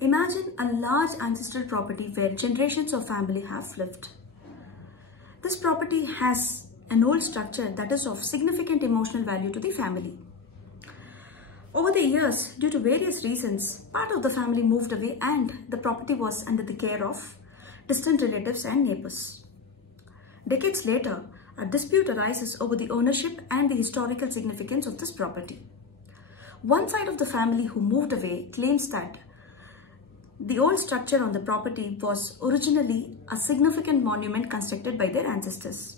Imagine a large ancestral property where generations of family have lived. This property has an old structure that is of significant emotional value to the family. Over the years, due to various reasons, part of the family moved away and the property was under the care of distant relatives and neighbors. Decades later, a dispute arises over the ownership and the historical significance of this property. One side of the family who moved away claims that the old structure on the property was originally a significant monument constructed by their ancestors.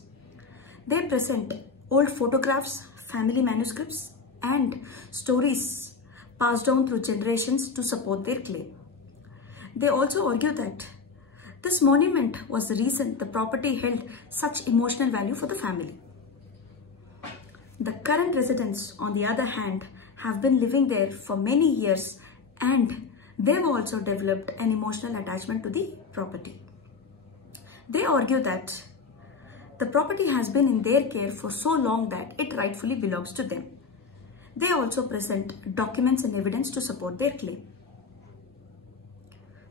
They present old photographs, family manuscripts, and stories passed down through generations to support their claim. They also argue that this monument was the reason the property held such emotional value for the family. The current residents, on the other hand, have been living there for many years and they've also developed an emotional attachment to the property. They argue that the property has been in their care for so long that it rightfully belongs to them. They also present documents and evidence to support their claim.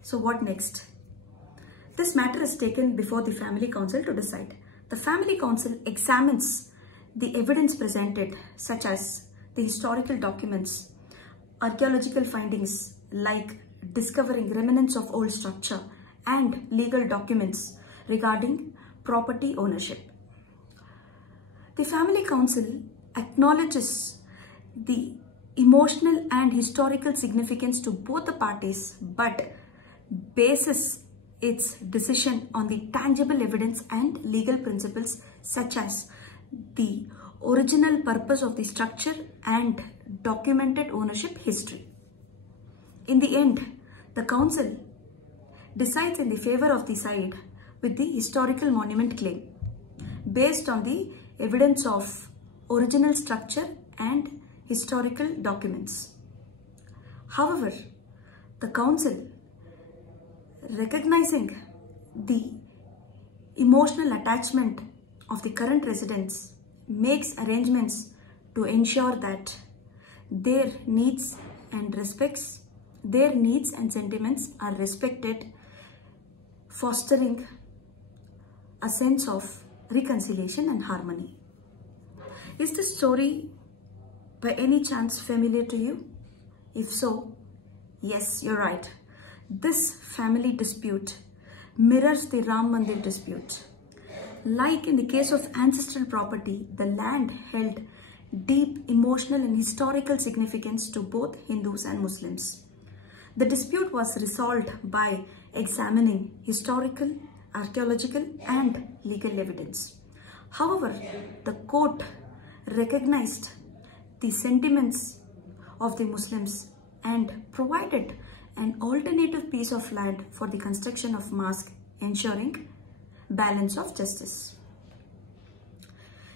So what next? This matter is taken before the family council to decide. The family council examines the evidence presented, such as the historical documents, archaeological findings like discovering remnants of old structure, and legal documents regarding property ownership. The family council acknowledges the emotional and historical significance to both the parties, but bases its decision on the tangible evidence and legal principles such as the original purpose of the structure and documented ownership history. In the end, the council decides in the favor of the side with the historical monument claim based on the evidence of original structure and historical documents. However, the council, recognizing the emotional attachment of the current residents, makes arrangements to ensure that their needs and sentiments are respected, fostering a sense of reconciliation and harmony. Is this story by any chance familiar to you? If so, yes, you're right. This family dispute mirrors the Ram Mandir dispute. Like in the case of ancestral property, the land held deep emotional and historical significance to both Hindus and Muslims. The dispute was resolved by examining historical, archaeological, and legal evidence. However, the court recognized the sentiments of the Muslims and provided an alternative piece of land for the construction of mosque, ensuring balance of justice.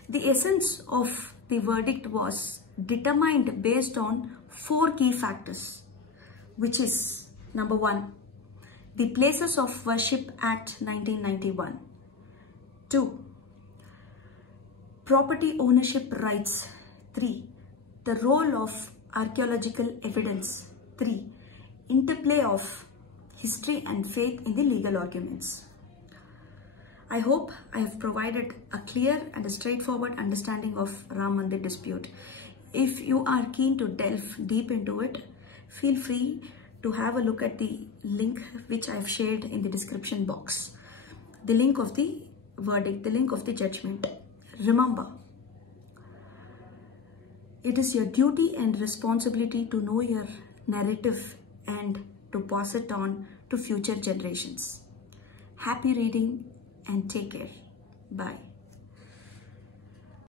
The essence of the verdict was determined based on 4 key factors, which is number 1, the Places of Worship Act 1991. 2, property ownership rights. 3, the role of archaeological evidence. 3, interplay of history and faith in the legal arguments. I hope I have provided a clear and a straightforward understanding of Ram Mandir dispute. If you are keen to delve deep into it, feel free to have a look at the link which I have shared in the description box. The link of the verdict, the link of the judgment. Remember, it is your duty and responsibility to know your narrative and to pass it on to future generations. Happy reading and take care. Bye.